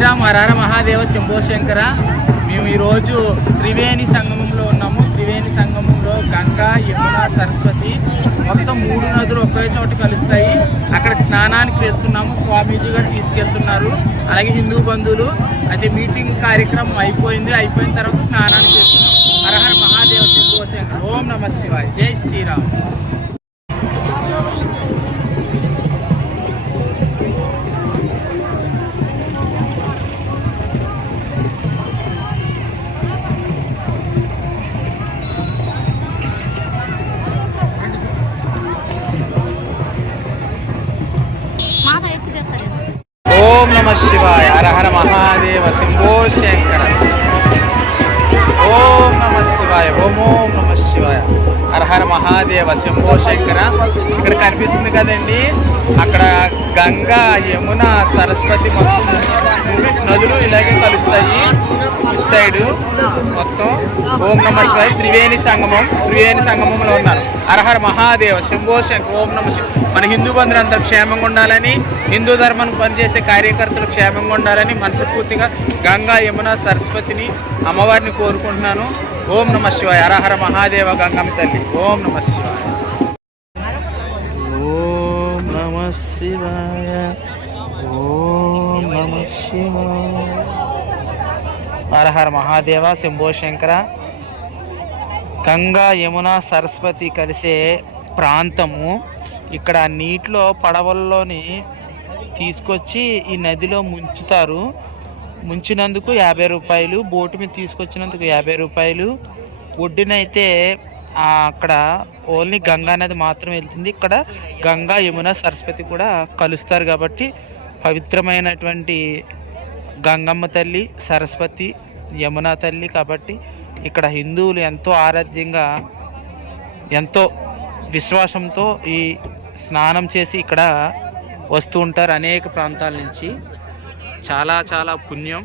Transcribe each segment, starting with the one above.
శ్రీరామ్ హరహర మహాదేవ శంభో శంకర మేము ఈరోజు త్రివేణి సంగమంలో ఉన్నాము. త్రివేణి సంగమంలో గంగా యమున సరస్వతి మొత్తం మూడు నదులు ఒకే చోట కలుస్తాయి. అక్కడ స్నానానికి వెళ్తున్నాము. స్వామీజీ గారు తీసుకెళ్తున్నారు. అలాగే హిందూ బంధువులు అయితే మీటింగ్ కార్యక్రమం అయిపోయింది. అయిపోయిన తర్వాత స్నానానికి వెళ్తున్నాం హరహర మహాదేవ శంభో ఓం నమ శివాయ్. జై శ్రీరామ్. ఓం నమ శివాయ. హరహర మహాదేవ శంభో శంకర. ఓం నమ శివాయ. ఓం ఓం నమ శివాయ. హరహర మహాదేవ శంభో శంకర. ఇక్కడ కనిపిస్తుంది కదండి అక్కడ గంగా యమున సరస్వతి మొత్తం నదులు ఇలాగే కలుస్తాయి. సైడ్ మొత్తం. ఓం నమ శివాయ. త్రివేణి సంగమం. త్రివేణి సంగమంలో ఉన్నారు. హరహర మహాదేవ. శంభో ఓం నమ శివ. మన హిందూ బంధువులంతా క్షేమంగా ఉండాలని హిందూ ధర్మం పనిచేసే కార్యకర్తలు క్షేమంగా ఉండాలని మనస్ఫూర్తిగా గంగా యమున సరస్వతిని అమ్మవారిని కోరుకుంటున్నాను. ఓం నమ శివాయ. హరహర మహాదేవ గంగమ్మ తల్లి. ఓం నమ శివాయ. ఓం నమ శివాయ. ఓం నమ శివాయ. హరహర మహాదేవ శంభో శంకర. గంగా యమున సరస్వతి కలిసే ప్రాంతము. ఇక్కడ నీటిలో పడవల్లోని తీసుకొచ్చి ఈ నదిలో ముంచుతారు. ముంచినందుకు యాభై రూపాయలు బోటు మీద తీసుకొచ్చినందుకు యాభై రూపాయలు. ఒడ్డునైతే అక్కడ ఓన్లీ గంగా నది మాత్రం వెళ్తుంది. ఇక్కడ గంగా యమున సరస్వతి కూడా కలుస్తారు కాబట్టి పవిత్రమైనటువంటి గంగమ్మ తల్లి సరస్వతి యమున తల్లి కాబట్టి ఇక్కడ హిందువులు ఎంతో ఆరాధ్యంగా ఎంతో విశ్వాసంతో ఈ స్నానం చేసి ఇక్కడ వస్తూ ఉంటారు అనేక ప్రాంతాల నుంచి. చాలా చాలా పుణ్యం.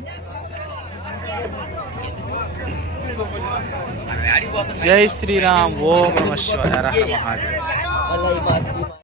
జై శ్రీరామ్ ఓం నమ శివాయ మహాదేవ్.